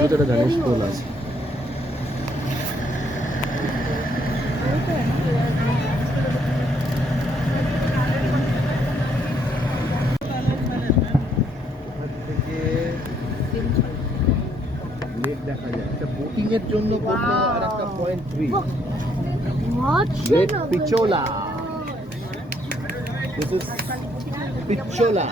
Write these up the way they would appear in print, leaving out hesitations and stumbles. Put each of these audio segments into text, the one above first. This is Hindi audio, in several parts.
ভিতরে গণেশ পোল আছে। লেক দেখা যায়, একটা বোটিং এর জন্য বললো আর একটা point 3 lake Pichola. This is Pichola.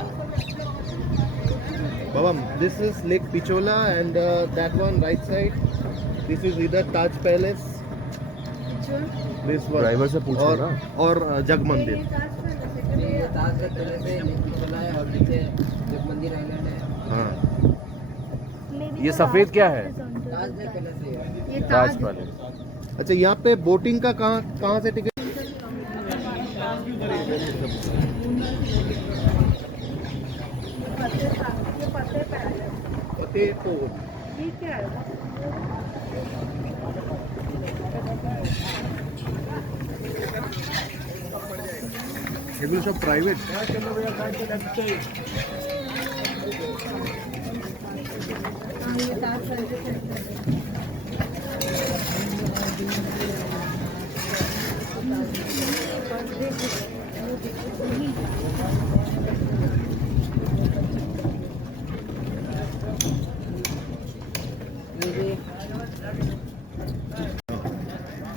Babam, this is Lake Pichola, and that one right side, this is either Taj Palace, this one, driver से पूछो ना, और जग मंदिर। ये ताज पैलेस है, लेक पिछोला है और नीचे जग मंदिर आइलैंड है। हाँ, ये सफेद क्या है? ताज पैलेस है। ताज पैलेस। अच्छा, यहाँ पे बोटिंग का कहाँ से टिकट? এগুলো সব প্রাইভেট।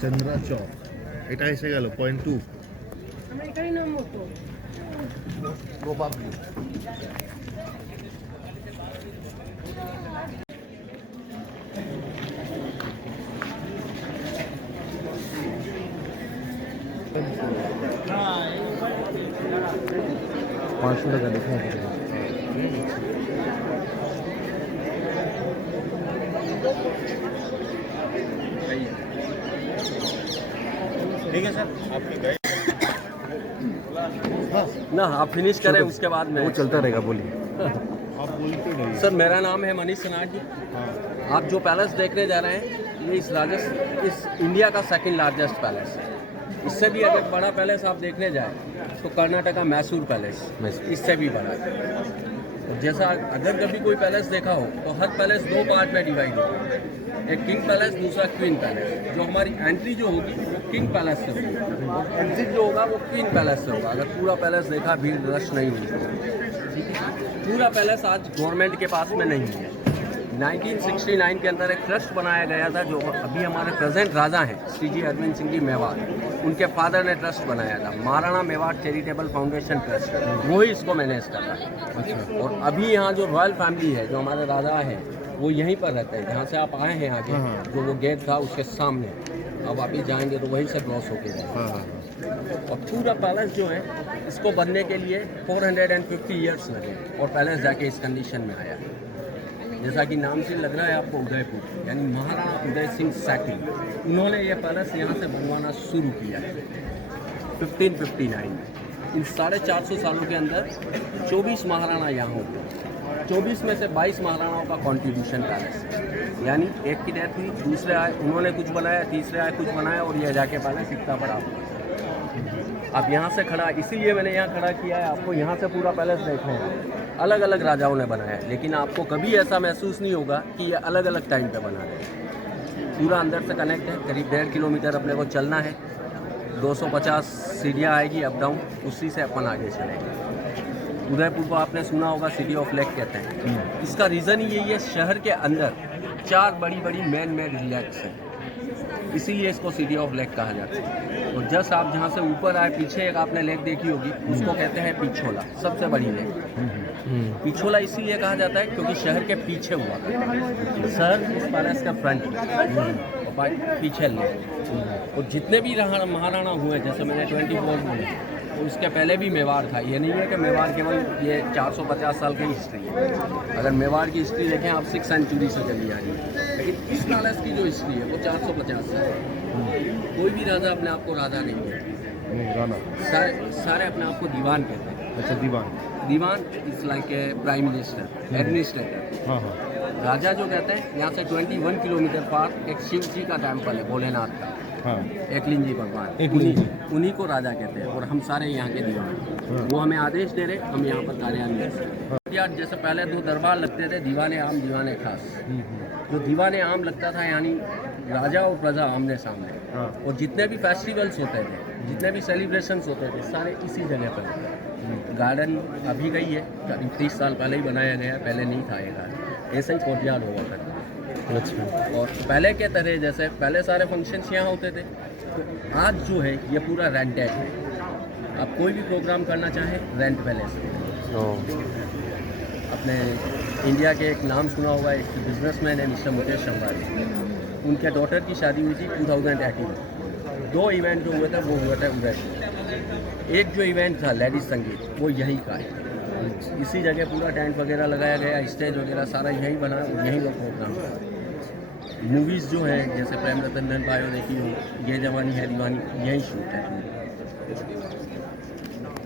চন্দ্রা চক, এটা এসে গেল পয়েন্ট 2। আমার এটাই নাম মতো প্রবাবলি $500 लिखा है। ठीक है सर, आपकी गाइड ना आप फिनिश करें उसके बाद में वो चलता रहेगा, बोलिए। आप बोलते रहिए। सर मेरा नाम है मनीष सनाड जी। आप जो पैलेस देखने जा रहे हैं ये इस इंडिया का सेकंड लार्जेस्ट पैलेस है। इससे भी अगर बड़ा पैलेस आप देखने जाए तो कर्नाटका मैसूर पैलेस इससे भी बड़ा है। जैसा अगर कभी कोई पैलेस देखा हो तो हर पैलेस 2 पार्ट में डिवाइड होगा, एक किंग पैलेस, दूसरा क्वीन पैलेस। जो हमारी एंट्री जो होगी वो किंग पैलेस से होगी, एग्जिट जो होगा वो क्वीन पैलेस से होगा। अगर पूरा पैलेस देखा भीड़ रश नहीं हुई, पूरा पैलेस आज गवर्नमेंट के पास में नहीं है। 1969 के अंदर एक ट्रस्ट बनाया गया था, जो अभी हमारे प्रेजेंट राजा हैं श्री जी अरविंद सिंह जी मेवाड़, उनके फादर ने ट्रस्ट बनाया था, Maharana Mewar charitable foundation trust. वो ही इसको मैनेज कर रहा है। और अभी यहाँ जो रॉयल फैमिली है, जो हमारे राजा हैं, वो यहीं पर रहते हैं। जहाँ से आप आए हैं आगे जो वो गेट था उसके सामने, अब आप ही जाएंगे तो वहीं से क्रॉस होके जाएंगे। और पूरा पैलेस जो है इसको बनने के लिए 450 ईयर्स लगे और पैलेस जाके इस कंडीशन में आया। जैसा कि नाम से लग रहा है आपको, उदयपुर, यानी महाराणा उदय सिंह सेकंड, उन्होंने ये पैलेस यहाँ से बनवाना शुरू किया 1559 में। इन 450 सालों के अंदर 24 महाराणा यहाँ हुए। 24 में से 22 महाराणाओं का कॉन्ट्रीब्यूशन पैलेस, यानी एक की डेथ हुई, दूसरे आए उन्होंने कुछ बनाया, तीसरे आए कुछ बनाया, और ये जाके पैलेस इतना बड़ा हुआ। अब यहाँ से खड़ा, इसीलिए मैंने यहाँ खड़ा किया है, आपको यहाँ से पूरा पैलेस देखना है। अलग अलग राजाओं ने बनाया है, लेकिन आपको कभी ऐसा महसूस नहीं होगा कि ये अलग अलग टाइम पे बना है। पूरा अंदर से कनेक्ट है, करीब 1.5 किलोमीटर अपने को चलना है, 250 सीढ़ियाँ आएगी अप डाउन, उसी से अपन आगे चलेंगे। उदयपुर को आपने सुना होगा सिटी ऑफ लेक कहते हैं। इसका रीज़न ही यही है, शहर के अंदर 4 बड़ी बड़ी मैन मेड लेक्स हैं, इसीलिए इसको सिटी ऑफ लेक कहा जाता है। और जस्ट आप जहाँ से ऊपर आए, पीछे एक आपने लेक देखी होगी, उसको कहते हैं पिछोला, सबसे बड़ी लेक। पिछोला इसीलिए कहा जाता है क्योंकि शहर के पीछे हुआ, शहर इस पैलेस का फ्रंट और पीछे लेक। और जितने भी महाराणा हुए, जैसे मैंने 24 बोले, तो उसके पहले भी मेवाड़ था। ये नहीं है कि मेवाड़ केवल ये 450 साल की हिस्ट्री है। अगर मेवाड़ की हिस्ट्री देखें आप 6th सेंचुरी से चली आ रही है, लेकिन इस पैलेस की जो हिस्ट्री है वो 450 साल है। कोई भी राजा अपने आप को राजा नहीं है, सारे अपने आप को दीवान कहते हैं। अच्छा, dewan is like a prime minister, administrator. राजा जो कहते हैं यहाँ से 21 किलोमीटर पार एक शिव जी का टेम्पल है भोलेनाथ का, हाँ एकलिंग भगवान, एकलिंग जी। उन्हीं को राजा कहते हैं और हम सारे यहाँ के दीवान। हाँ। वो हमें आदेश दे रहे, हम यहाँ पर कार्यान्वित। यार जैसे पहले 2 दरबार लगते थे, दीवाने आम दीवाने खास। जो दीवाने आम लगता था यानी राजा और प्रजा आमने सामने, हाँ। और जितने भी फेस्टिवल्स होते थे, जितने भी सेलिब्रेशंस होते थे, सारे इसी जगह पर होते। गार्डन अभी गई है, करीब 30 साल पहले ही बनाया गया, पहले नहीं था ये गार्डन, ऐसा ही कोर्टयार्ड हुआ करता। अच्छा। और पहले के तरह जैसे पहले सारे फंक्शंस यहाँ होते थे, तो आज जो है ये पूरा रेंटेड है। आप कोई भी प्रोग्राम करना चाहें रेंट पे ले सकते हैं। अपने इंडिया के एक नाम सुना होगा, एक बिजनेसमैन है मिस्टर मुकेश अंबानी, उनके डॉटर की शादी हुई थी 2018 में। 2 इवेंट जो हुए थे वो हुए थे उदयपुर। एक जो इवेंट था लेडीज संगीत, वो यहीं का है। इसी जगह पूरा टेंट वगैरह लगाया गया, स्टेज वगैरह सारा यहीं बना, यहीं का प्रोग्राम था। मूवीज़ जो है जैसे प्रेम रतन धन पायो देखी हो, ये जवानी है दीवानी, यही शूट है।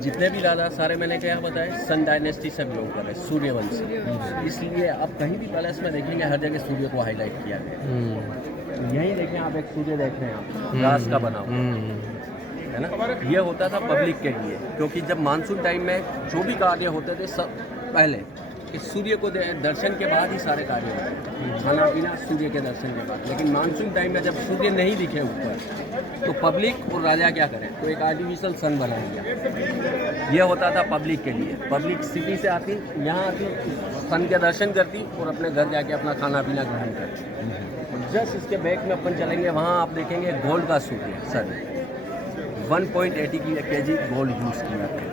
जितने भी राजा सारे मैंने क्या बताया, सन डायनेस्टी से बिलोंग कर रहे, सूर्यवंश। इसलिए आप कहीं भी पैलेस में देखेंगे हर जगह सूर्य को हाईलाइट किया गया। यहीं देखें आप, एक सूर्य देख रहे हैं आप, रास का बना हुआ है ना। ये होता था पब्लिक के लिए, क्योंकि जब मानसून टाइम में जो भी कार्य होते थे सब पहले कि सूर्य को दर्शन के बाद ही सारे कार्य होते हैं, खाना पीना सूर्य के दर्शन के बाद। लेकिन मानसून टाइम में जब सूर्य नहीं दिखे ऊपर, तो पब्लिक और राजा क्या करें, तो एक आर्टिफिशियल सन बना दिया। ये होता था पब्लिक के लिए। पब्लिक सिटी से आती, यहाँ आती, सन के दर्शन करती और अपने घर जाके अपना खाना पीना ग्रहण करती। जस्ट इसके बैक में अपन चलेंगे, वहाँ आप देखेंगे गोल्ड का सूर्य सन, 1.80 kg गोल्ड यूज़ किया था।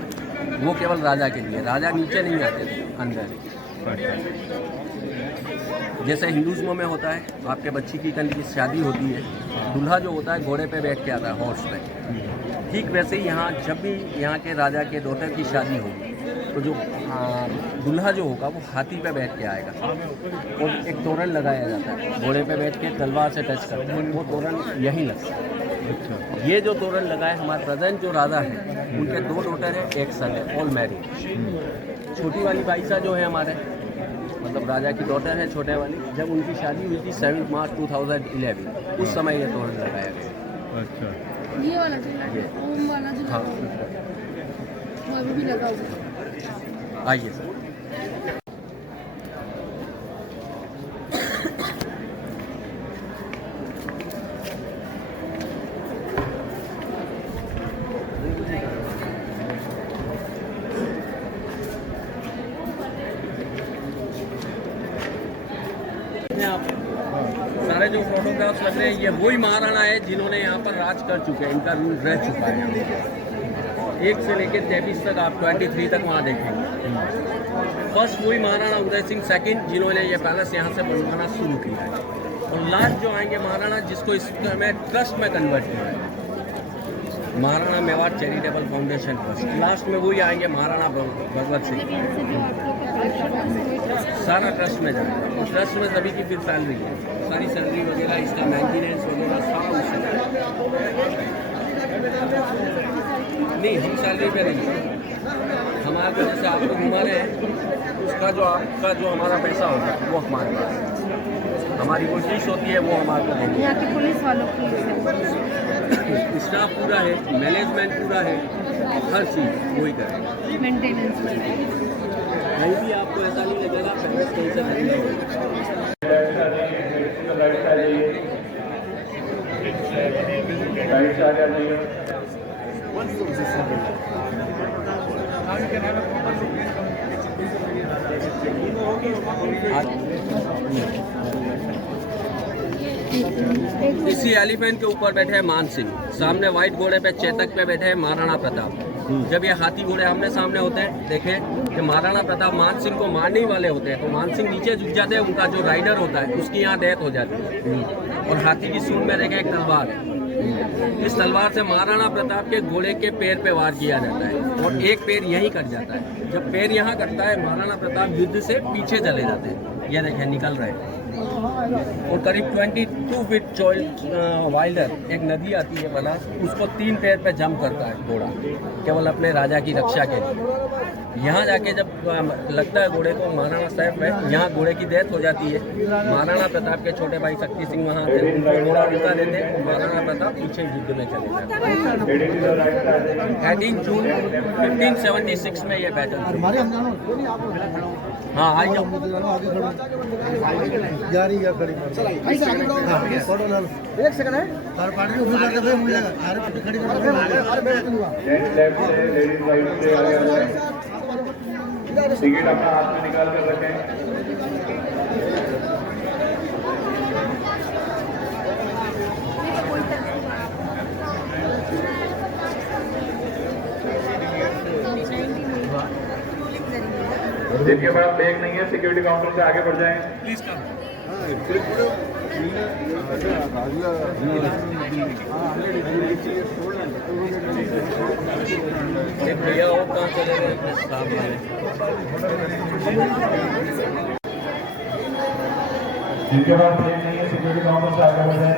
वो केवल राजा के लिए, राजा नीचे नहीं आते थे, अंदर। जैसे हिंदुज़्म में होता है, आपके बच्ची की कहीं शादी होती है, दूल्हा जो होता है घोड़े पे बैठ के आता है, हॉर्स पे। ठीक वैसे ही यहाँ जब भी यहाँ के राजा के डॉटर की शादी होगी, तो जो दूल्हा जो होगा वो हाथी पे बैठ के आएगा और एक तोरण लगाया जाता है, घोड़े पे बैठ के तलवार से टच करते हैं, वो तोरण यहीं लगता है। ये जो तोरण लगा है, हमारे प्रेजेंट जो राजा हैं उनके 2 डॉटर है, 1 सन है, ऑल मैरिड। छोटी वाली बाईसा जो है हमारे, मतलब राजा की डॉटर है छोटे वाली, जब उनकी शादी हुई थी 7 मार्च 2011, उस समय ये तोरण लगाया गया। अच्छा। ये वाला जो है, ये। ओम वाला जो हाँ, लगा हुआ है, वो अभी भी लगा हुआ है। आइए सर। आप सारे जो फोटोग्राफ्स लग रहे हैं, ये वही महाराणा है जिन्होंने यहाँ पर राज कर चुके हैं, इनका रूल रह चुका है। 1 से लेकर 23 तक, आप 23 तक वहाँ देखेंगे। फर्स्ट वही महाराणा उदय सिंह सेकंड जिन्होंने ये पैलेस यहाँ से बनवाना शुरू किया है, और लास्ट जो आएंगे महाराणा जिसको इस में ट्रस्ट में कन्वर्ट किया है, Maharana Mewar charitable foundation trust. Last में वही आएंगे महाराणा भगवत सिंह, सारा ट्रस्ट में जाएगा। और ट्रस्ट में सभी की फिर सैलरी है, सारी सैलरी वगैरह, इसका मेंटेनेंस वगैरह सारा उससे। नहीं, हम सैलरी पे नहीं है, हमारे को जैसे आपको घुमा रहे हैं, उसका जो आपका जो हमारा पैसा होगा वो हमारे पास, हमारी कोशिश होती है वो हमारे को देंगे। यहाँ के पुलिस वालों की स्टाफ पूरा है, मैनेजमेंट पूरा है, हर चीज़ वही करेगा। मेंटेनेंस कहीं भी आपको ऐसा नहीं लगेगा पैलेस कहीं से नहीं इसी एलिफेंट के ऊपर बैठे हैं मान सिंह, सामने व्हाइट घोड़े पे चेतक पे बैठे हैं महाराणा प्रताप। जब ये हाथी घोड़े आमने सामने होते हैं, देखें कि महाराणा प्रताप मान सिंह को मारने ही वाले होते हैं, तो मान सिंह नीचे झुक जाते हैं, उनका जो राइडर होता है उसकी यहाँ डेथ हो जाती है। और हाथी की सूंड में देखें एक तलवार है, इस तलवार से महाराणा प्रताप के घोड़े के पैर पे वार किया जाता है और एक पैर यहीं कट जाता है। जब पैर यहाँ कटता है, महाराणा प्रताप युद्ध से पीछे चले जाते हैं। ये देखें निकल रहे हैं। और करीब 22 फीट वाइल्डर एक नदी आती है बनास, उसको 3 पैर पे जंप करता है घोड़ा, केवल अपने राजा की रक्षा के लिए। यहाँ जाके जब लगता है घोड़े को महाराणा साहब है, यहाँ घोड़े की डेथ हो जाती है। महाराणा प्रताप के छोटे भाई शक्ति सिंह वहाँ आते हैं, उनको घोड़ा उल्टा देते हैं और महाराणा प्रताप पीछे युद्ध में चले जाते हैं। 18 जून 1576 में ये बैटल थी। हाँ आ जाओ। एक सेकंड है टिकट अपना हाथ में निकाल कर रखें। जिनके पास बैग नहीं है सिक्योरिटी काउंटर से आगे बढ़ जाएं। Please come. भैया और कहाँ चले गए अपने स्टाफ वाले? जिनके पास बैग नहीं है सिक्योरिटी काउंटर से आगे बढ़ जाएं।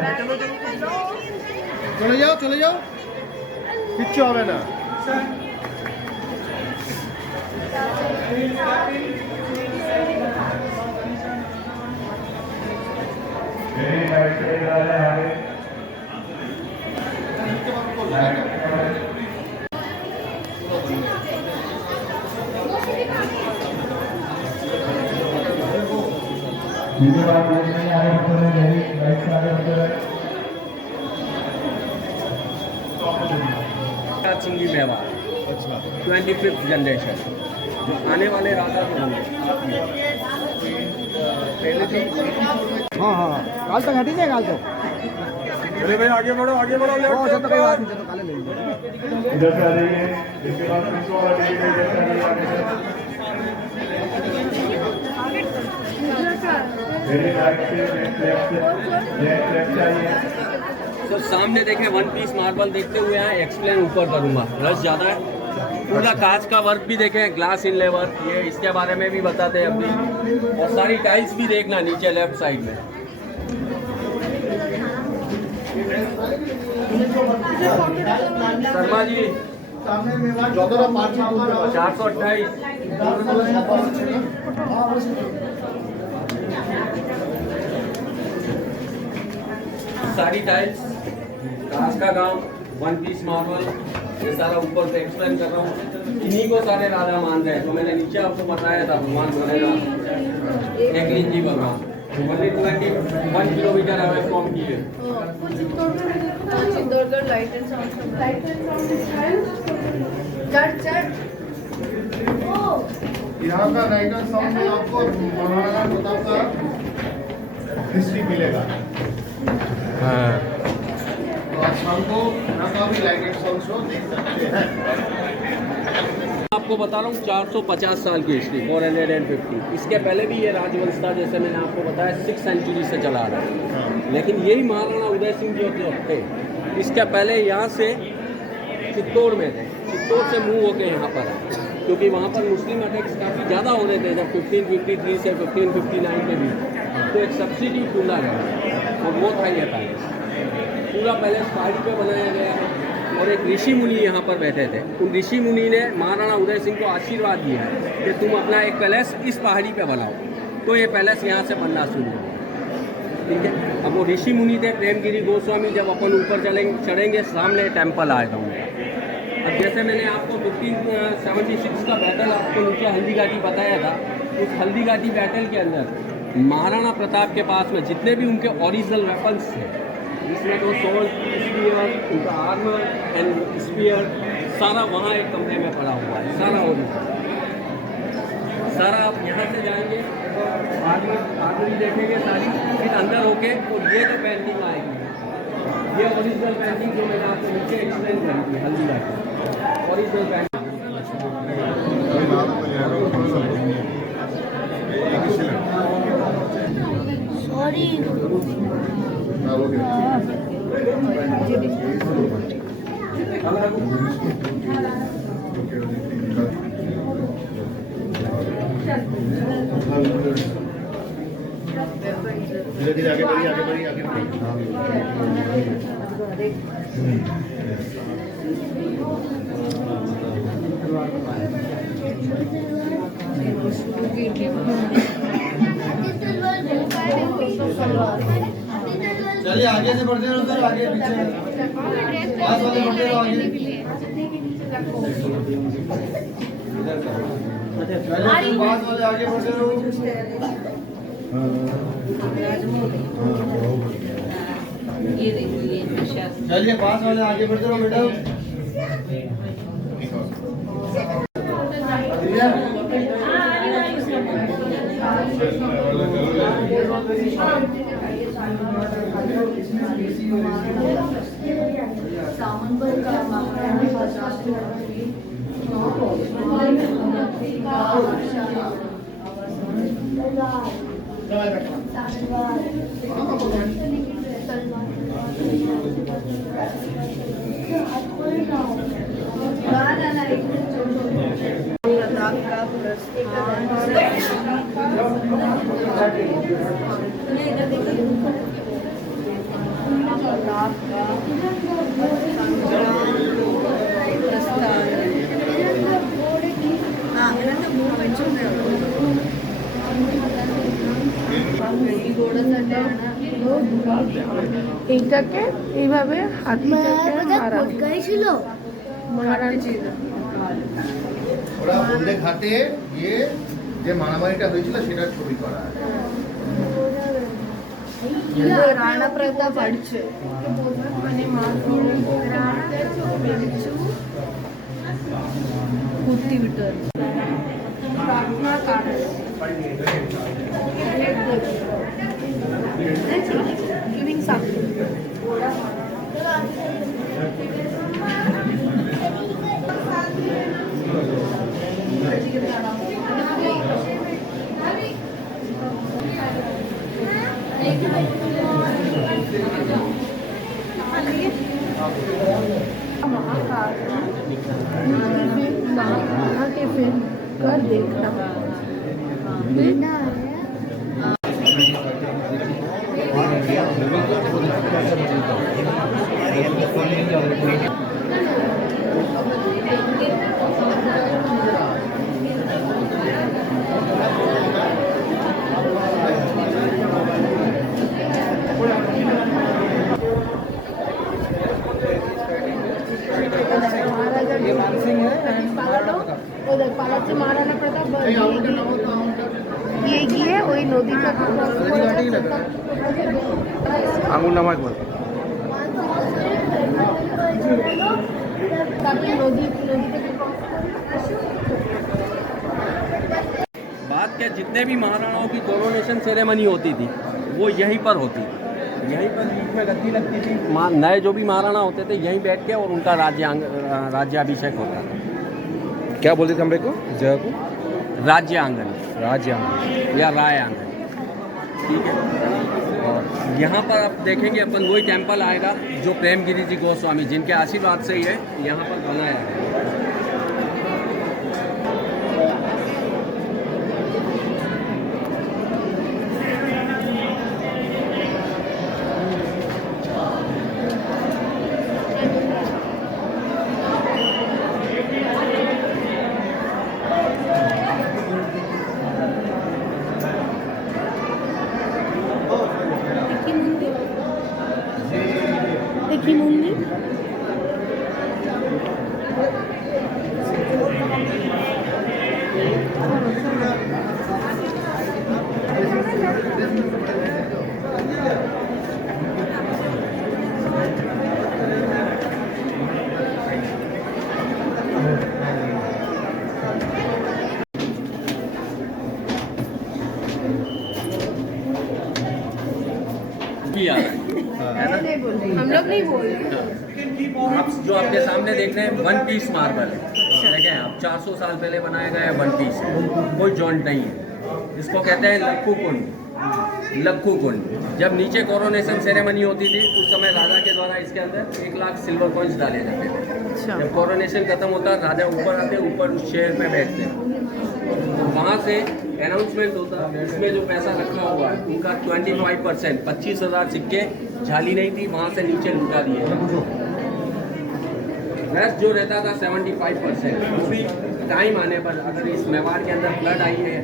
चले जाओ किच्छु হবে না। मेरी साइड से जा रहे हैं आगे। जिनके पास बैग नहीं आगे बढ़ते रहे, मेरी राइट से आगे बढ़ते रहे। सिंगी मेवाड़ 25th जनरेशन, जो आने वाले राजा को होंगे। हाँ काल तक हटी जाए काल तक। अरे भाई आगे बढ़ो इधर से आ जाइए। जिसके पास पिंको वाला टिकट है इधर से आ जाइए आगे से। मेरी राइट से लेफ्ट से आइए। तो सामने देखें वन पीस मार्बल देखते हुए यहाँ एक्सप्लेन ऊपर करूँगा, रश ज़्यादा है। पूरा कांच का वर्क भी देखें, ग्लास इनले वर्क, ये इसके बारे में भी बताते हैं अभी। और सारी टाइल्स भी देखना नीचे लेफ्ट साइड में। शर्मा जी 428 सारी टाइल्स, कांच का काम, वन पीस मार्बल, ये सारा ऊपर से एक्सप्लेन कर रहा हूँ। इन्हीं को सारे राजा मान रहे हैं। तो मैंने नीचे आपको बताया था भगवान बनेगा एक इंची बना 121 kilometre away from here. Chittorgarh light and sound यहाँ का लाइट एंड साउंड में आपको महाराणा प्रताप का हिस्ट्री मिलेगा। हाँ तो आज शाम को यहाँ का भी लाइट एंड साउंड शो देख सकते हैं। आपको बता रहा हूँ 450 साल की हिस्ट्री, 450। इसके पहले भी ये राजवंश था, जैसे मैंने आपको बताया 6th सेंचुरी से चला आ रहा है। लेकिन यही महाराणा उदय सिंह जो थे, इसके पहले यहाँ से चित्तौड़ में थे, चित्तौड़ से मूव होके यहाँ पर आए, क्योंकि वहाँ पर मुस्लिम अटैक्स काफ़ी ज़्यादा हो रहे थे। जब 1553 से 1559 के बीच तो एक सब्सिडी ढूंढा गया और वो था ये पैलेस। पूरा पैलेस पहाड़ी पे बनाया गया है और एक ऋषि मुनि यहाँ पर बैठे थे। उन ऋषि मुनि ने महाराणा उदय सिंह को आशीर्वाद दिया कि तुम अपना एक पैलेस इस पहाड़ी पे बनाओ। तो ये पैलेस यहाँ से बनना शुरू हुआ, ठीक है। अब वो ऋषि मुनि थे प्रेमगिरी गोस्वामी। जब अपन ऊपर चढ़ेंगे सामने टेम्पल आएगा उनका। अब जैसे मैंने आपको 1576 का बैटल आपको नीचे हल्दी घाटी बताया था, उस हल्दी घाटी बैटल के अंदर महाराणा प्रताप के पास में जितने भी उनके ओरिजिनल वेपन्स थे, जिसमें तो स्वॉर्ड, स्पीयर, उनका आर्मर एंड स्पीयर, सारा वहाँ एक कमरे में पड़ा हुआ है, सारा ओरिजिनल। सारा आप यहाँ से जाएंगे, आर्मरी देखेंगे सारी, फिर अंदर होके और ये जो पेंटिंग आएगी, ये ओरिजिनल पेंटिंग जो मैंने आपको नीचे एक्सप्लेन करी थी हल्दी घाटी, ओरिजिनल पेंटिंग। धीरे धीरे आगे बढ़िए, आगे बढ़िए, आगे बढ़िए। चलिए आगे से बढ़ते रहो सर, आगे पीछे पास वाले बढ़ते रहो आगे। चलिए पास वाले आगे बढ़ते रहो। ये देखो ये नशा चलिए पास वाले आगे बढ़ते रहो बेटा। এইটাকে এইভাবে হাতিটাকে মারা ওরা বন্দে ঘাটে গিয়ে যে মারামারিটা হয়েছিল সেটার ছবি করা আছে। రాణా ప్రతాప్ అడిచు అనే మాకు కుర్తి విటర్ ప్రార్థనా కార్డ్ గివింగ్ సంథింగ్ के फिर कर देखना পালাচ্ছে মহারানা প্রতাপ গিয়ে ওই নদীটা আঙুল নামা একবার। बात क्या, जितने भी महाराणाओं की कोरोनेशन सेरेमनी होती थी वो यहीं पर होती थी, यहीं पर बीच में गद्दी लगती थी। नए जो भी महाराणा होते थे यहीं बैठ के और उनका राज्याभिषेक होता था। क्या बोलते थे कमरे को, जगह को? राज्य आंगन या राय आंगन, ठीक है। और यहाँ पर आप देखेंगे अपन वही टेम्पल आएगा जो प्रेमगिरी जी गोस्वामी जिनके आशीर्वाद से ही है यहाँ पर बनाया है। দেখি মন্দির हम लोग नहीं बोल रहे। आप जो आपके सामने देख रहे हैं वन पीस मार्बल है, देखें आप 400 साल पहले बनाया गया है वन पीस, कोई जॉइंट नहीं है। इसको कहते हैं लक्कू कुंड। लक्खू कुंड। जब नीचे कोरोनेशन सेरेमनी होती थी उस समय राजा के द्वारा इसके अंदर 1 लाख सिल्वर कॉइन्स डाले जाते थे। अच्छा। जब कोरोनेशन खत्म होता राजा ऊपर आते, ऊपर उस चेयर पे बैठते, तो वहाँ से अनाउंसमेंट होता, इसमें जो पैसा रखा हुआ है उनका 25%, 25,000 सिक्के, झाली नहीं थी, वहाँ से नीचे लुटा दिए। रेस्ट जो रहता था 75%, वो भी टाइम आने पर अगर इस मेवाड़ के अंदर फ्लड आई है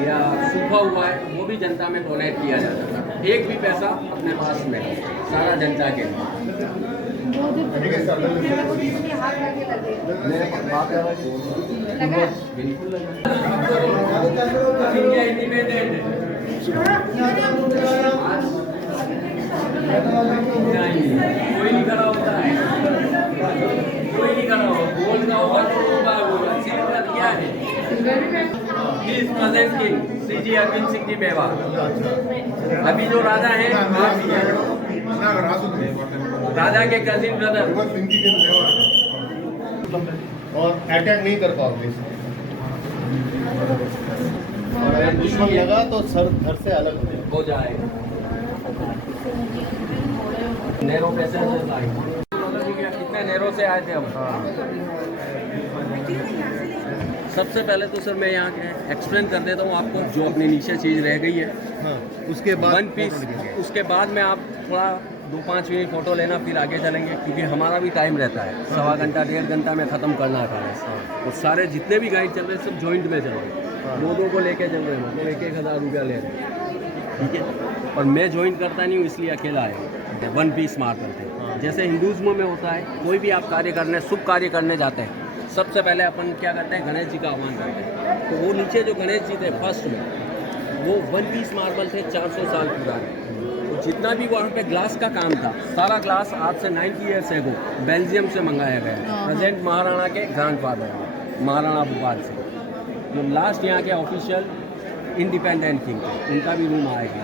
या सूखा हुआ है वो भी जनता में डोनेट किया जाता था। एक भी पैसा अपने पास में, सारा जनता के लिए। बिल्कुल इंडिया इंडिपेंडेंट कोई नहीं खड़ा होता है, कोई नहीं खड़ा हो, गोल्ड का होगा तो होगा, सिल्वर क्या है? He is present king, Shri जी अरविंद सिंह जी मेवाड़। अभी जो राजा हैं आप ही हैं, राजा के कजिन ब्रदर। और अटैक नहीं कर पाओगे और अगर दुश्मन लगा तो सर घर से अलग हो जाएगा। नैरो पैसेंजर्स आए, कितने नैरो से आए थे हम। सबसे पहले तो सर मैं यहाँ के एक्सप्लेन कर देता हूँ आपको जो अपनी नीचे चीज़ रह गई है। हाँ, उसके बाद 1 पीस, उसके बाद में आप थोड़ा 2-5 मिनट फ़ोटो लेना, फिर आगे चलेंगे क्योंकि हमारा भी टाइम रहता है, सवा घंटा 1.5 घंटा में ख़त्म करना था। तो सारे जितने भी गाइड चल रहे हैं सब जॉइंट में चल रहे हैं, 2-2 को लेके चल रहे हैं, तो 1-1 हज़ार रुपया ले रहे हैं, ठीक है। और मैं ज्वाइन करता नहीं हूँ इसलिए अकेला आया, 1 पीस मार करते हैं। जैसे हिंदुज़्म में होता है, कोई भी आप कार्य करने, शुभ कार्य करने जाते हैं, सबसे पहले अपन क्या करते हैं, गणेश जी का आह्वान करते हैं। तो वो नीचे जो गणेश जी थे फर्स्ट में, वो 1 पीस मार्बल थे, 400 साल पुराने। तो जितना भी वहाँ पे ग्लास का काम था, सारा ग्लास आज से 90 ईयर्स एगो बेल्जियम से मंगाया गया। प्रेजेंट महाराणा के ग्रैंडफादर महाराणा भूपाल सिंह, जो लास्ट यहाँ के ऑफिशियल इंडिपेंडेंट किंग थे, उनका भी रूम आएगा।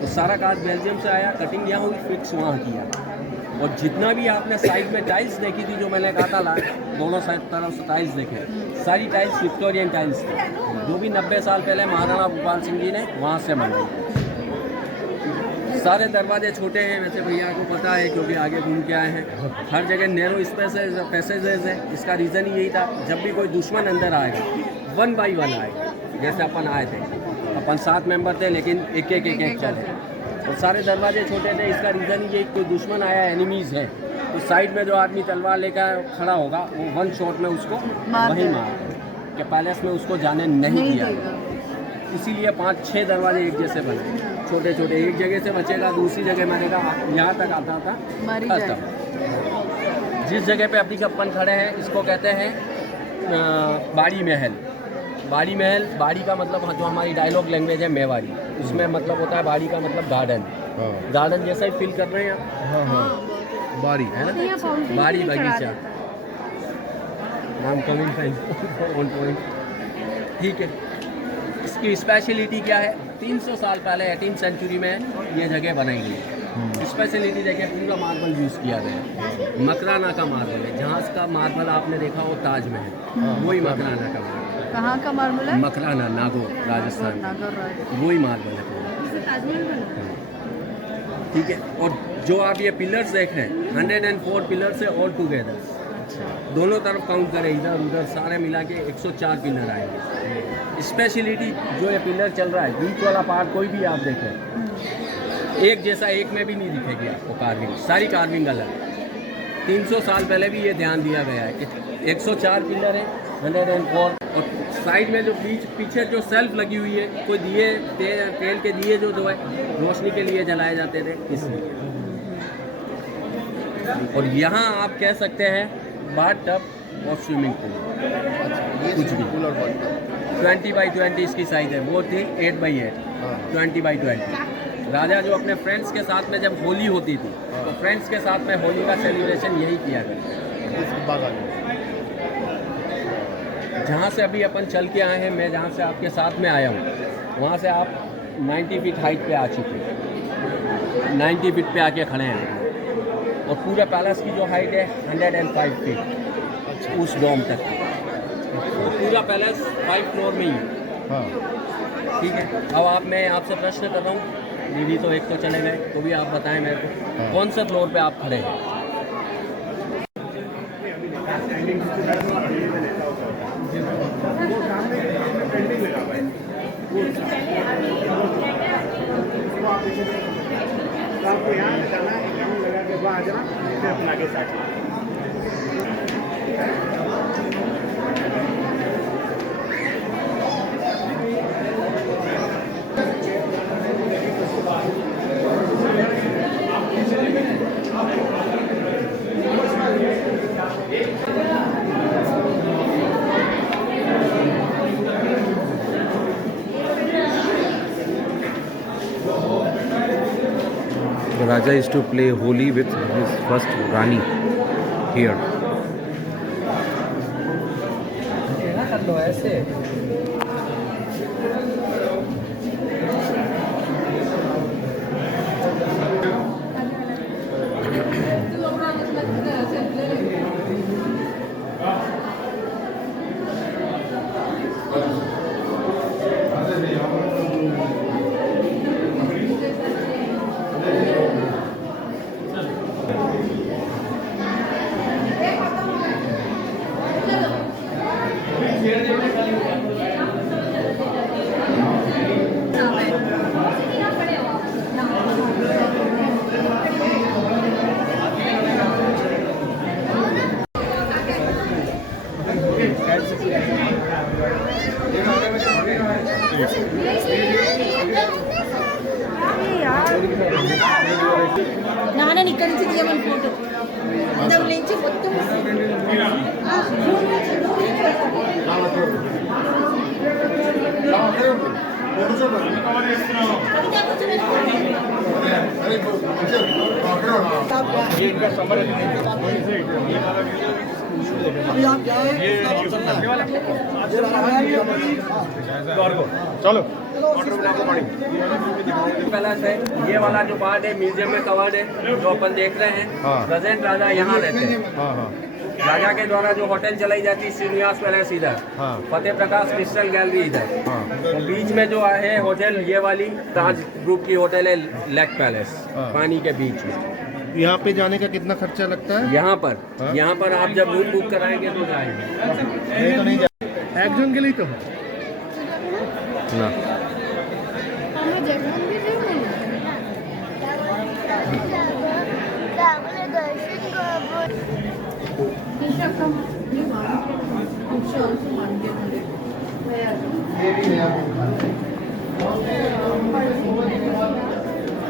तो सारा काज बेल्जियम से आया, कटिंग यहाँ हुई, फिक्स वहाँ किया। और जितना भी आपने साइड में टाइल्स देखी थी, जो मैंने कहा था ला दोनों साइड तरफ से टाइल्स देखे, सारी टाइल्स विक्टोरियन टाइल्स थी, जो भी 90 साल पहले महाराणा भूपाल सिंह जी ने वहाँ से मंगाई। सारे दरवाजे छोटे हैं, वैसे भैया को पता है क्योंकि आगे घूम के आए हैं। हर जगह नैरो पैसेजेस है। इसका रीज़न ही यही था, जब भी कोई दुश्मन अंदर आएगा 1 बाई 1 आएगा। जैसे अपन आए थे, अपन 7 मेंबर थे, लेकिन एक चले, और सारे दरवाजे छोटे थे। इसका रीज़न ये कोई दुश्मन आया, एनिमीज़ है, तो साइड में जो आदमी तलवार लेकर खड़ा होगा वो 1 शॉट में उसको वहीं मार के पैलेस में उसको जाने नहीं दिया। इसीलिए 5-6 दरवाजे एक जैसे बने, छोटे छोटे, एक जगह से बचेगा दूसरी जगह मरेगा, यहाँ तक आता था खत्म। जिस जगह पे अभी अपन खड़े हैं इसको कहते हैं बाड़ी महल। बाड़ी महल, बाड़ी का मतलब जो हमारी डायलॉग लैंग्वेज है मेवाड़ी, उसमें मतलब होता है बाड़ी का मतलब गार्डन। गार्डन जैसा ही फील कर रहे हैं आप। हाँ, बाड़ी है ना, बाड़ी बगीचा, नाम कमिंग ऑन पॉइंट, ठीक है। इसकी स्पेशलिटी क्या है, 300 साल पहले 18th सेंचुरी में ये जगह बनाई गई। स्पेशलिटी देखिए, पूरा मार्बल यूज़ किया गया, मकराना का मार्बल है। जहाँ का मार्बल आपने देखा हो ताजमहल, वही मकराना का मार्बल। कहाँ का मार्बल है? मकराना, नागौर, राजस्थान, वही मार्बल है, ठीक है। और जो आप ये पिलर्स देख रहे हैं, 104 पिलर्स है ऑल टुगेदर, दोनों तरफ काउंट करें, इधर उधर सारे मिला के 104 पिलर आएंगे। स्पेशलिटी जो ये पिलर चल रहा है, बीच वाला पार्ट कोई भी आप देखें एक जैसा, एक में भी नहीं दिखेगी आपको कार्विंग, सारी कार्विंग अलग। 300 साल पहले भी ये ध्यान दिया गया है कि 104 पिलर है, 104। और साइड में जो पीछे जो सेल्फ लगी हुई है, कोई दिए तेल के दिए जो है रोशनी के लिए जलाए जाते थे, इसलिए। और यहाँ आप कह सकते हैं बाथ टब और स्विमिंग पूल, कुछ भी। 20 बाई 20 इसकी साइज है, वो थी 8 बाई 8, 20 बाई 20। राजा जो अपने फ्रेंड्स के साथ में जब होली होती थी, तो फ्रेंड्स के साथ में होली का सेलिब्रेशन यही किया गया। जहाँ से अभी अपन चल के आए हैं, मैं जहाँ से आपके साथ में आया हूँ, वहाँ से आप 90 फीट हाइट पे आ चुके हैं, 90 फीट पे आके खड़े हैं। और पूरे पैलेस की जो हाइट है 105 फीट उस डोम तक। तो पूरा पैलेस 5 फ्लोर में ही है। हाँ ठीक है। अब मैं आपसे प्रश्न कर रहा हूँ, दीदी तो एक तो चले गए, तो भी आप बताएं मेरे को हाँ। कौन सा फ्लोर पे आप खड़े हैं? आपको यहाँ जाना है, ग्राउंड लगा के वहाँ जाना, फिर अपना के साथ The Raja used to play Holi with his first Rani here. कर लो ऐसे। నాన్న ఇక్కడి నుంచి తీయమని ఫోటో ఇందులో నుంచి మొత్తం चलो पैलेस है, ये वाला जो पार्ट है म्यूजियम में कवर्ड है, जो अपन देख रहे हैं। हाँ। प्रेजेंट राजा यहाँ रहते हैं। हाँ हाँ राजा के द्वारा जो होटल चलाई जाती है श्रीनिवास पैलेस इधर, हाँ। फतेह प्रकाश क्रिस्टल गैलरी इधर, हाँ। तो बीच में जो है होटल ये वाली ताज ग्रुप की होटल है लेक पैलेस, हाँ। पानी के बीच में। यहाँ पे जाने का कितना खर्चा लगता है? यहाँ हाँ। पर आप जब रूम बुक कराएंगे तो जाएंगे। नहीं तो नहीं जा एक जन के लिए तो है ना আমরা যেমন দিতে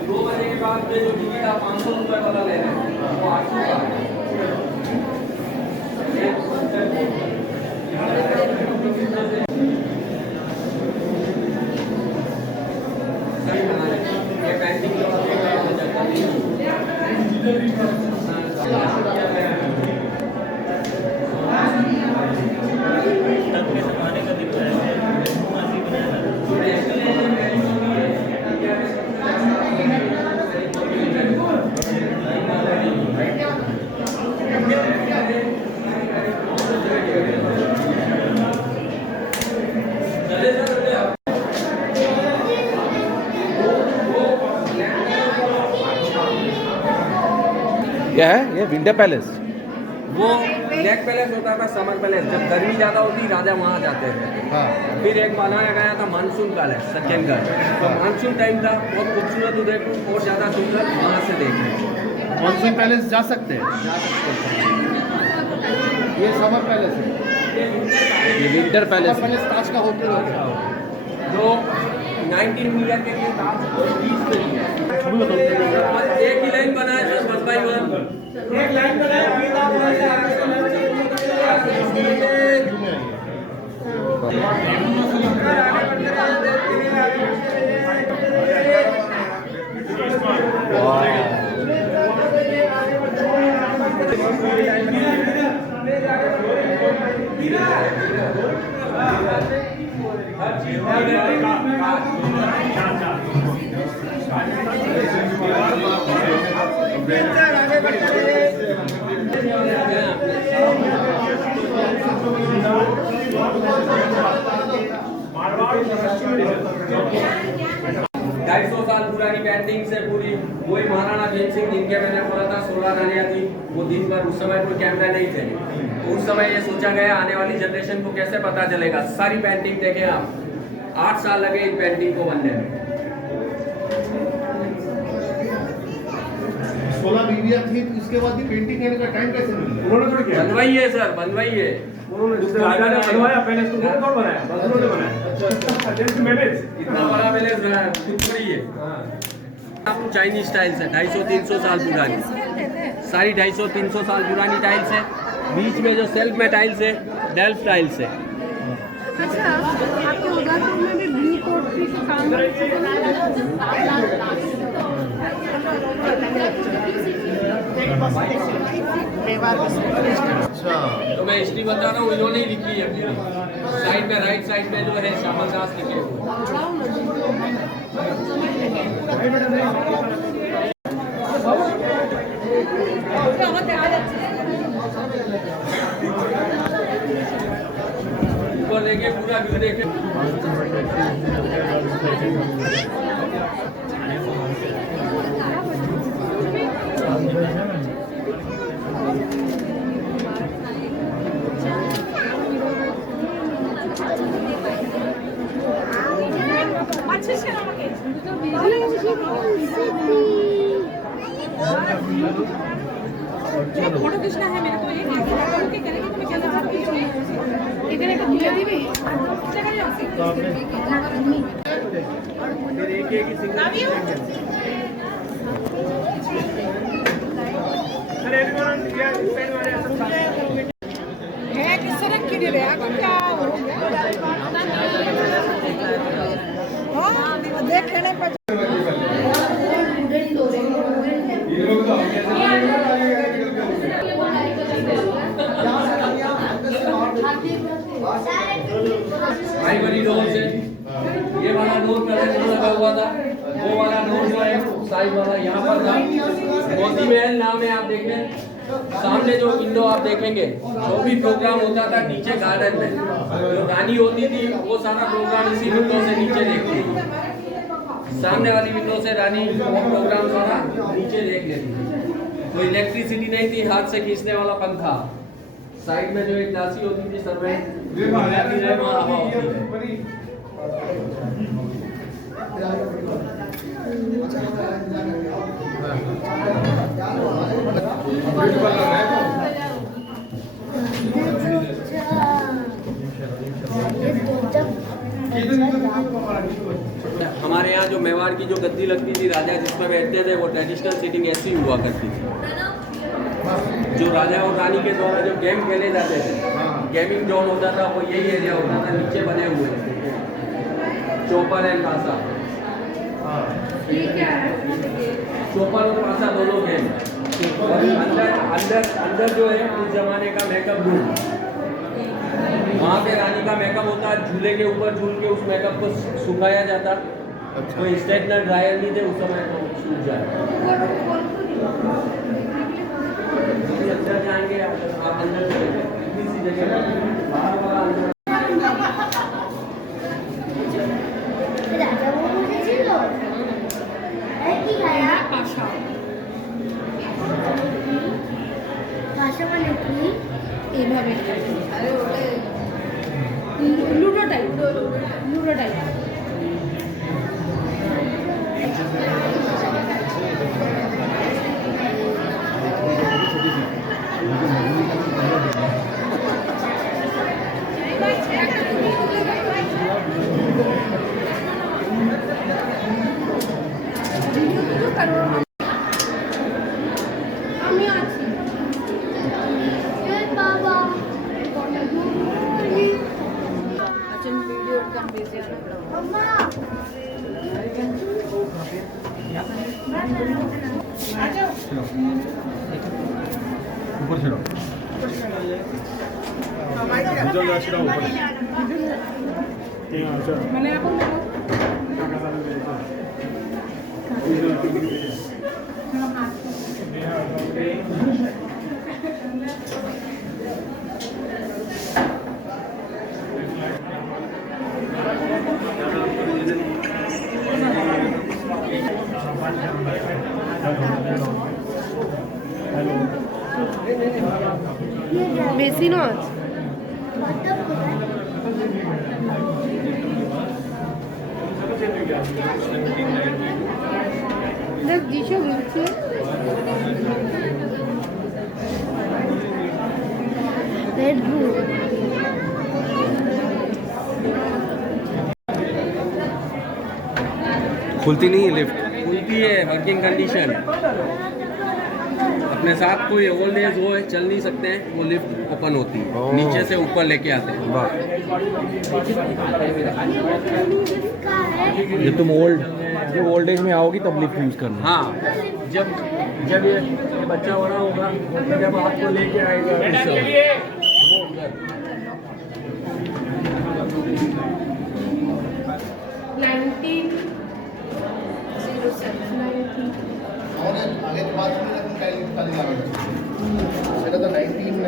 दो बजे के बाद में जो टिकट आप 500 रुपये वाला ले रहे हैं वो 800 का क्या है ये विंटर पैलेस? वो लेक पैलेस होता था, समर पैलेस। जब गर्मी ज़्यादा होती राजा वहाँ जाते थे। हाँ फिर एक बनाया गया था मानसून पैलेस सज्जनगढ़, तो मानसून टाइम था, बहुत खूबसूरत उदयपुर और ज़्यादा सुंदर वहाँ से देखें। मानसून पैलेस जा सकते हैं? ये समर पैलेस है, ये विंटर पैलेस समर पैलेस ताज का होटल है जो 19 ईयर के लिए था, 20 के लिए। एक ही लाइन बनाया था, 1 by 1 एक लाइन मारवाड़ 250 साल पुरानी पेंटिंग से पूरी वही महाराणा भीम सिंह जिनके मैंने बोला था 16 रानियां थी। वो दिन भर उस समय कोई कैमरा नहीं थे, तो उस समय ये सोचा गया आने वाली जनरेशन को कैसे पता चलेगा। सारी पेंटिंग देखें आप, 8 साल लगे इन पेंटिंग को बनने में। 16 बीवियां थी, उसके बाद ही पेंटिंग करने का टाइम कैसे मिला? उन्होंने थोड़ी किया, बनवाइए सर, बनवाइए। उन्होंने जिससे राजा ने बनवाया पहले इसको उन्होंने कौन बनाया? बंदरों ने बनाया। अच्छा मैनेज इतना बड़ा पैलेस बनाया खुद थोड़ी है। चाइनीज टाइल्स है, 250-300 साल पुरानी, सारी 250-300 साल पुरानी टाइल्स है। बीच में जो सेल्फ में टाइल्स है, डेल्फ टाइल्स है। अच्छा, आपके उदयपुर में भी ब्लू कोट की काम अच्छा, तो मैं हिस्ट्री बता रहा हूँ, इन्होंने ही लिखी है पूरी। साइड में, राइट साइड में जो है श्यामल दास लिखे हुए। ऊपर देखे, पूरा व्यू देखे। फोटो खींचना है मेरे को, ये करेंगे तो मैं क्या इधर एक दिया दी भी फिर एक ही सिंगल है किस तरह की दे आपको क्या हो गया देख लेने पर भाई बड़ी डोर से ये वाला डोर पहले जो लगा हुआ था, वो वाला डोर जो है साइड वाला यहाँ पर था। मोती महल नाम है, आप देखें सामने जो विंडो आप देखेंगे, जो भी प्रोग्राम होता था नीचे गार्डन में, जो रानी होती थी वो सारा प्रोग्राम इसी विंडो से नीचे देखती थी। सामने वाली विंडो से रानी वो प्रोग्राम सारा नीचे देख लेती थी। तो इलेक्ट्रिसिटी नहीं थी, हाथ से खींचने वाला पंखा। साइड में जो एक दासी होती थी सर्वेंट, वहाँ हवा होती है। हमारे यहाँ जो मेवाड़ की जो गद्दी लगती थी, राजा जिसमें बैठते थे, वो ट्रेडिशनल सीटिंग ऐसी हुआ करती थी। जो राजा और रानी के द्वारा जो गेम खेले जाते थे, गेमिंग जोन होता था, वो यही एरिया होता था, नीचे बने हुए चौपर एंड पासा। चौपर और पासा दोनों गेम। और अंदर जो है उस जमाने का मेकअप रूम, वहाँ पे रानी का मेकअप होता, झूले के ऊपर झूल के उस मेकअप को सुखाया जाता। कोई स्ट्रेटनर ड्रायर नहीं थे उस समय, तो सूख जाए। अंदर जाएंगे आप, अंदर किसी जगह बाहर वाला अंदर। এইভাবে লুডো টাইপ, লুডো টাইপ। আমি আছি বাবা আচ্ছা ভিডিও কাম বেশি মামা ऊपर चढ़ो মানে এখন बेसिनच দিশো বলছে রেড ব্লু खुलती नहीं है लिफ्ट। खुलती है वर्किंग कंडीशन। अपने साथ कोई ओल्ड एज हो चल नहीं सकते हैं वो लिफ्ट ओपन होती है ओह। नीचे से ऊपर लेके आते हैं। वाह। जब तुम ओल्ड एज में आओगी तब लिफ्ट यूज करना। हाँ जब जब ये बच्चा बड़ा होगा जब आपको लेके आएगा वो उधर। 1907 आगे तो बात नहीं रखूं टाइम खाली लगा सेटा तो 19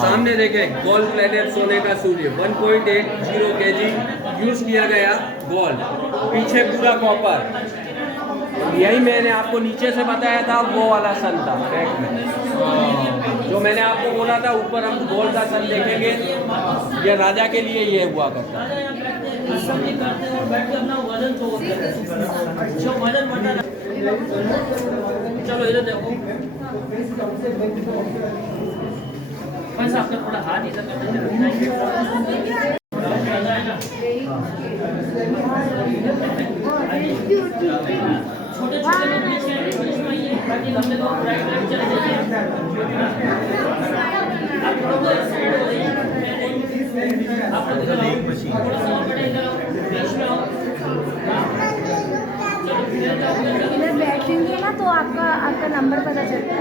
सामने देखें गोल्ड प्लेटेड सोने का सूर्य 1.80 kg यूज किया गया गोल्ड, पीछे पूरा कॉपर। यही मैंने आपको नीचे से बताया था वो वाला सन था बैक में, जो मैंने आपको बोला था ऊपर हम गोल्ड का सन देखेंगे। ये राजा के लिए ये हुआ करता है। चलो इधर देखो आपका थोड़ा हाथ इधर छोटे छोटे पीछे बाकी लंबे तो राइट राइट चले जाइए। इधर बैठेंगे ना तो आपका नंबर पता चलता है।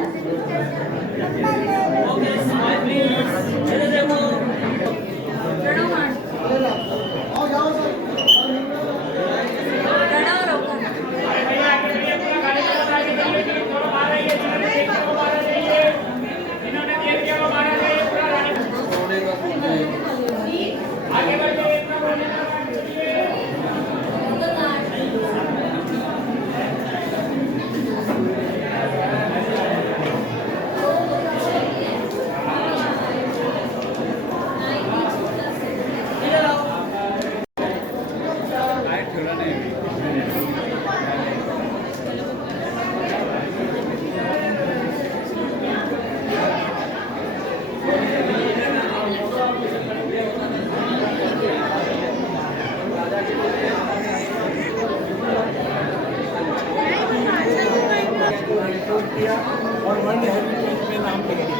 और वर्ल्ड हेरिटेज में नाम लिख दिया।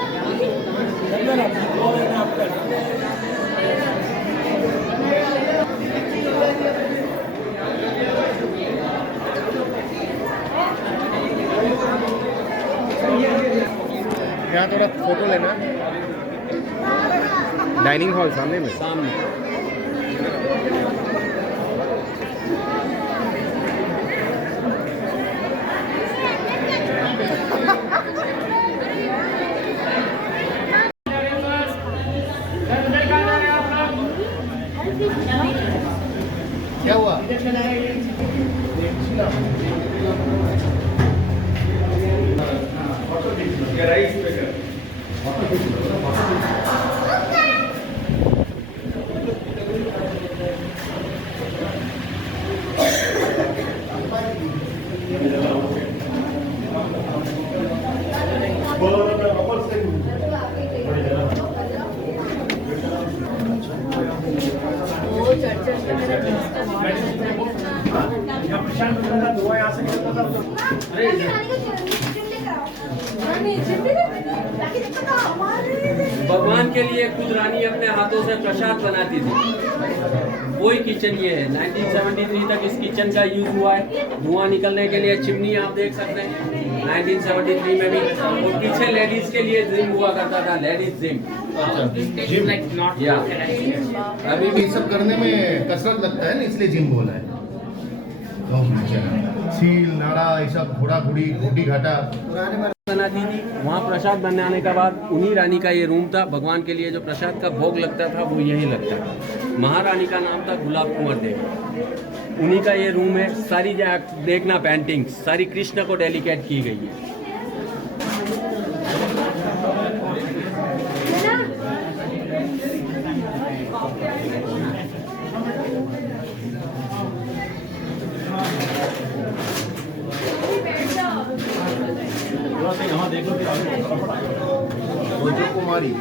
यहाँ थोड़ा फोटो लेना। डाइनिंग हॉल सामने में। सामने क्या हुआ? भगवान के लिए खुद रानी अपने हाथों से प्रसाद बनाती थी। वही किचन ये है। 1973 तक इस किचन का यूज हुआ है। धुआं निकलने के लिए चिमनी आप देख सकते हैं 1973 में भी। और पीछे लेडीज के लिए जिम हुआ करता था, लेडीज जिम। अभी भी सब करने में कसरत लगता है ना, इसलिए जिम बोला है। शील नाड़ा ये सब घोड़ा घोड़ी घोड़ी घाटा बनाती थी। वहाँ प्रसाद बनाने के बाद उन्हीं रानी का ये रूम था। भगवान के लिए जो प्रसाद का भोग लगता था वो यहीं लगता था। महारानी का नाम था गुलाब कुंवर देवी। उन्हीं का ये रूम है। सारी देखना पेंटिंग्स सारी कृष्ण को डेडिकेट की गई है। रोजो कुमारी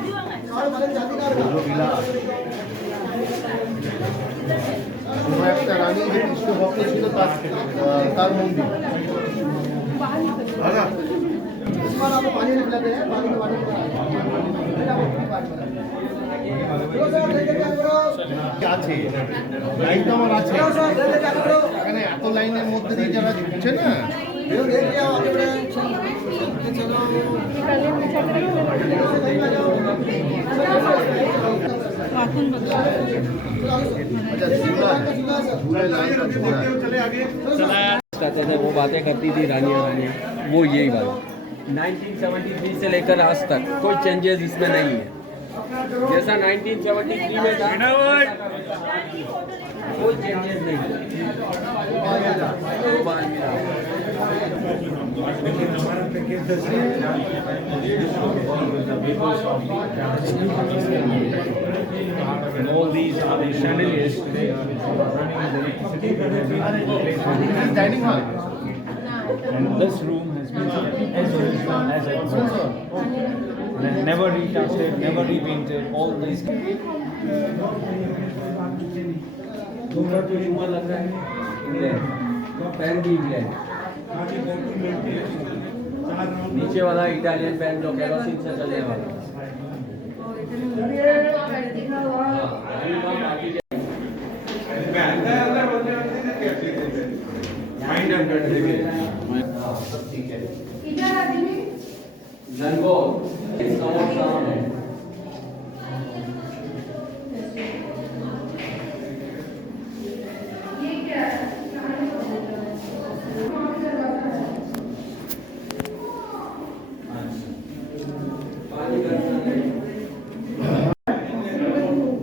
रोजो বিলাস কোনো একটা রানী যে কৃষ্ণ ভক্ত ছিল তার মন্দির দাদা इसमें आपको पानी नहीं पिलाते हैं पानी के पानी আছে লাইন তো আমার আছে এখানে এত লাইনের মধ্যে দিয়ে যারা ঢুকছে না कहते थे वो बातें करती थी रानियाँ वो यही बात 1973 से लेकर आज तक कोई चेंजेस इसमें नहीं है। जैसा 1973 में था कोई चेंजेस नहीं है। All these chandeliers today are running electricity that has been replaced with dining hall and this room has been as original as it was. Never retouched, never repainted. All these. दूसरा जो झूमर लग रहा है इंग्लैंड पेन भी इंग्लैंड। नीचे वाला इटालियन पेन जो केरोसिन से चलने वाला।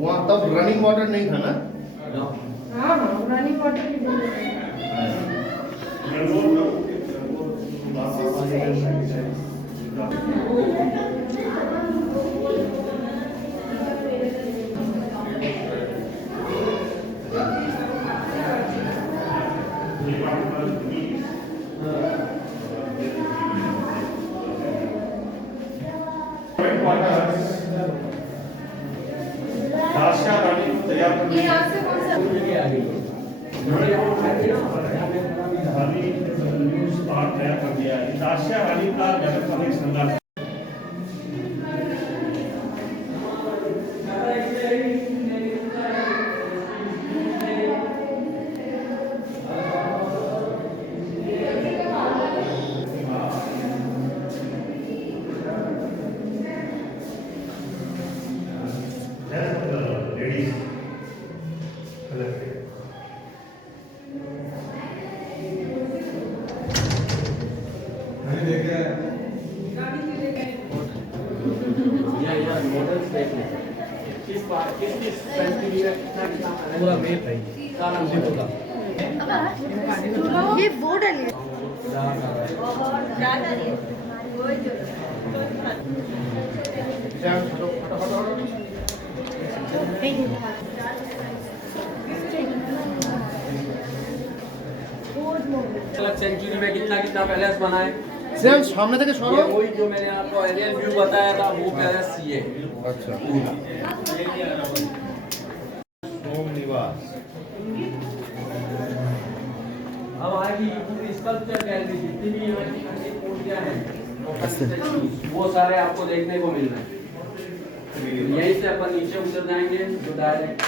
वहाँ तब रनिंग वाटर नहीं था ना हाँ रनिंग वाटर पूरा मेप है सारा मेप होगा। ये वो डालिए सेंचुरी में कितना कितना पैलेस बनाए सेम सामने থেকে সরো वही जो मैंने आपको एरियल व्यू बताया था वो पैलेस ये अच्छा ओम निवास अब आएगी पूरी स्कल्पचर गैलरी जितनी भी यहाँ की मूर्तियाँ हैं वो सारे आपको देखने को मिल रहे हैं। यहीं से अपन नीचे उतर जाएंगे जो डायरेक्ट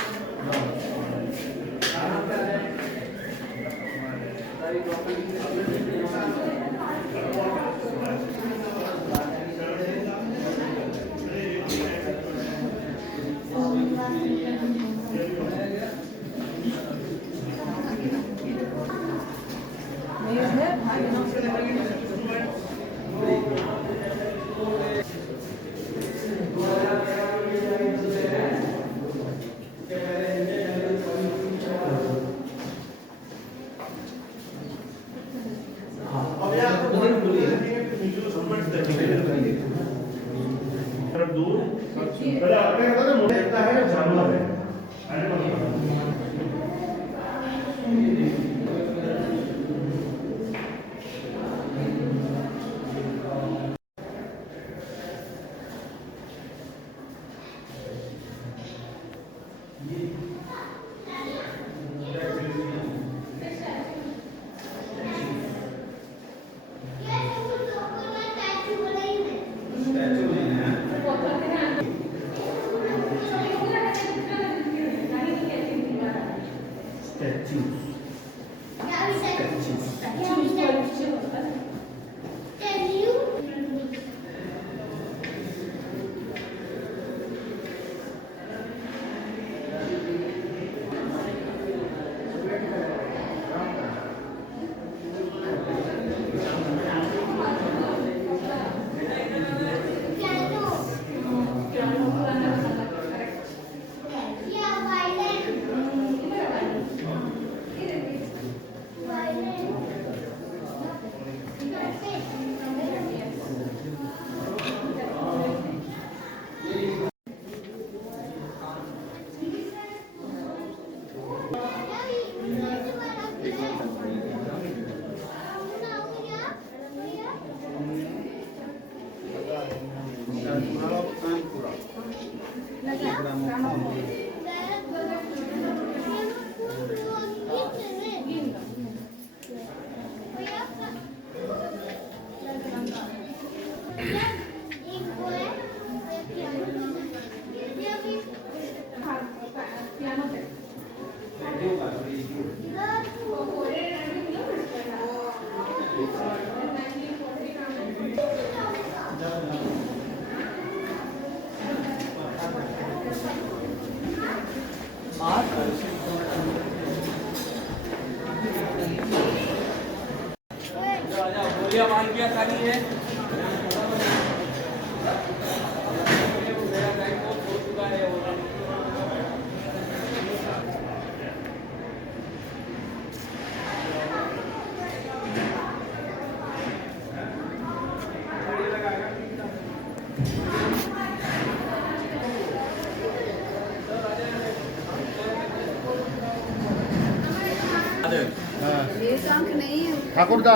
ठाकुरदा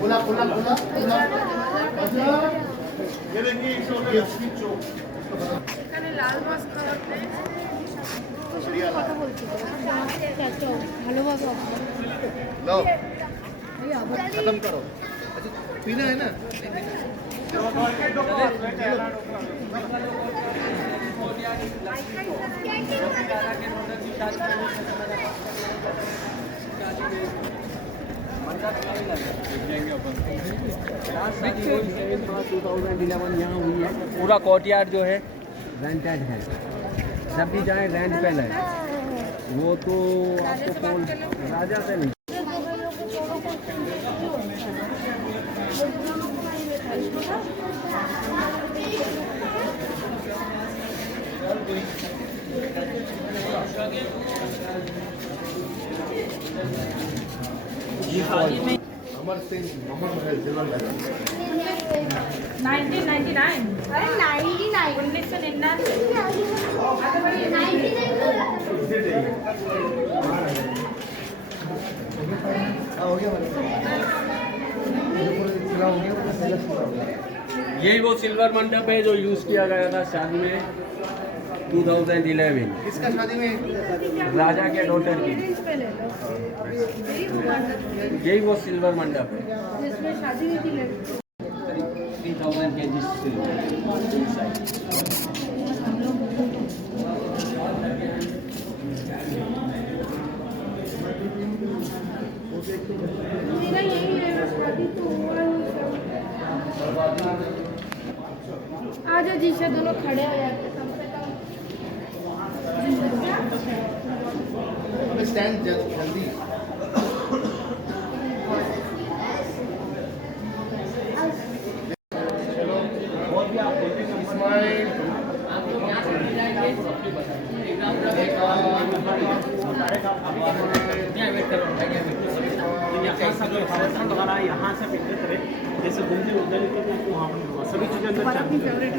पुला पुला पुला पुला ये देखिए এখানে লাল মাছ খাওয়াতে কথা বলছি ভালোভাবে लो खत्म करो अच्छा पीना है ना यहाँ हुई है। पूरा कोर्टयार्ड जो है रेंटेड है, जब भी जाए रेंट पे ले। वो तो आपको कौन राजा से नहीं। अमर सिंह मोहम्मद महल जिला 1999 अरे 1999 यही वो सिल्वर मंडप है जो यूज किया गया था शादी में 2011। किसका शादी में राजा के डॉटर की। यही वो सिल्वर मंडप है जिसमें शादी हुई थी लड़की 3000 kg सिल्वर। मेरा यही है शादी तो हुआ ही सब। आ जाओ जीशा दोनों खड़े हो जाते कम से कम। stand jaldi. यहाँ से पिक्चर करें जैसे घूमते उधर निकलते हैं वहाँ पर सभी चीज़ें अंदर अपनी फेवरेट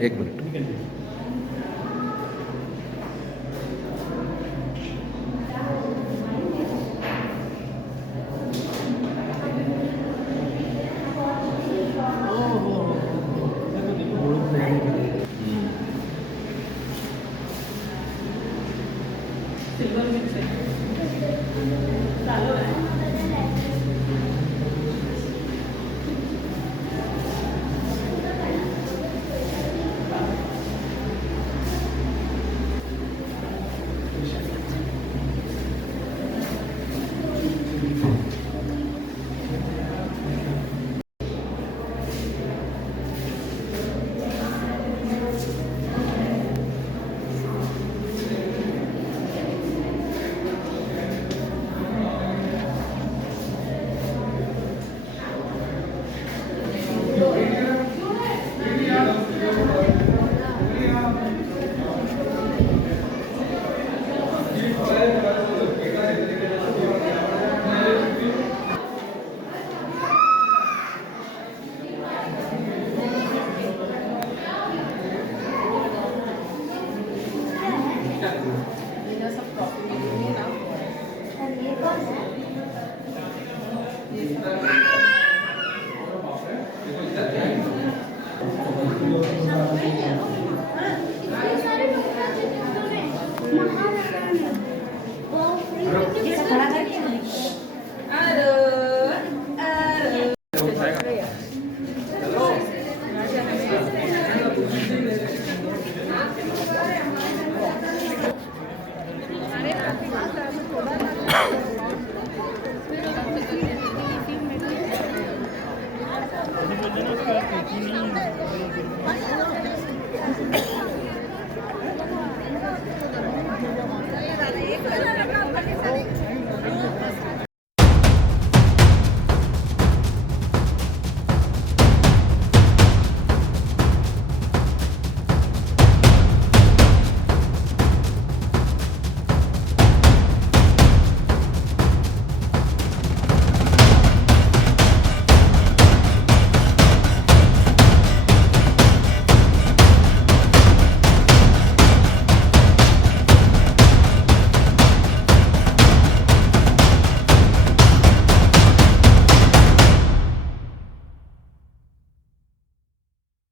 एक मिनट